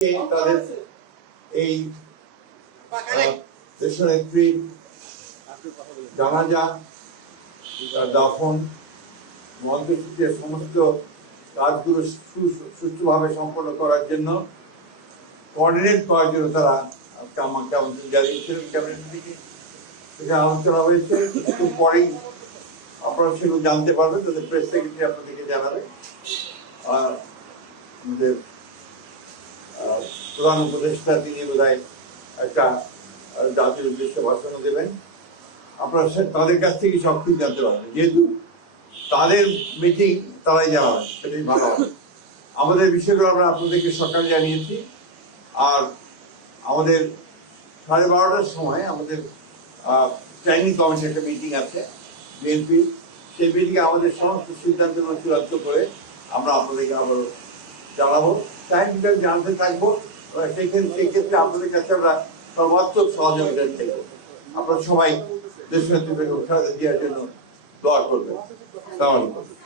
তাদের এই দেশনেত্রী জানাজা, দাফন, মন্ত্রসূচির সমস্ত কাজগুলো সুষ্ঠুভাবে সম্পন্ন করার জন্য কোঅর্ডিনেট করার জন্য তারা আমাকে আমন্ত্রণ জানিয়েছিলেন ক্যাবিনেট থেকে। সেখানে আলোচনা হয়েছে, একটু পরেই আপনারা সেগুলো জানতে পারবেন, তাদের প্রেস সেক্রেটারি আপনাদেরকে জানাবে। আর আমাদের প্রধান উপদেষ্টা তিনি বোধহয় একটা জাতির উদ্দেশ্যে ভাষণ দেবেন। আপনারা তাদের কাছ থেকে সব কিছু জানতে পারবেন, যেহেতু তাদের মিটিং তারাই জানাবেন, সেটাই ভালো হবে। আমাদের বিষয়গুলো আমরা আপনাদেরকে সকালে জানিয়েছি। আর আমাদের 12:30টার সময় আমাদের স্ট্যান্ডিং কমিটির একটা মিটিং আছে বিএনপি, সেই মিটিংয়ে আমাদের সমস্ত সিদ্ধান্তগুলো চূড়ান্ত করে আমরা আপনাদেরকে আবার জানাবো, টাইমটা জানতে থাকবো। সেক্ষেত্রে আপনাদের কাছে আমরা সর্বাত্মক সহযোগিতা চাইব। আপনারা সবাই দেশনেত্রী বেগম খালেদা জিয়ার জন্য দোয়া করবেন। আসসালামু আলাইকুম।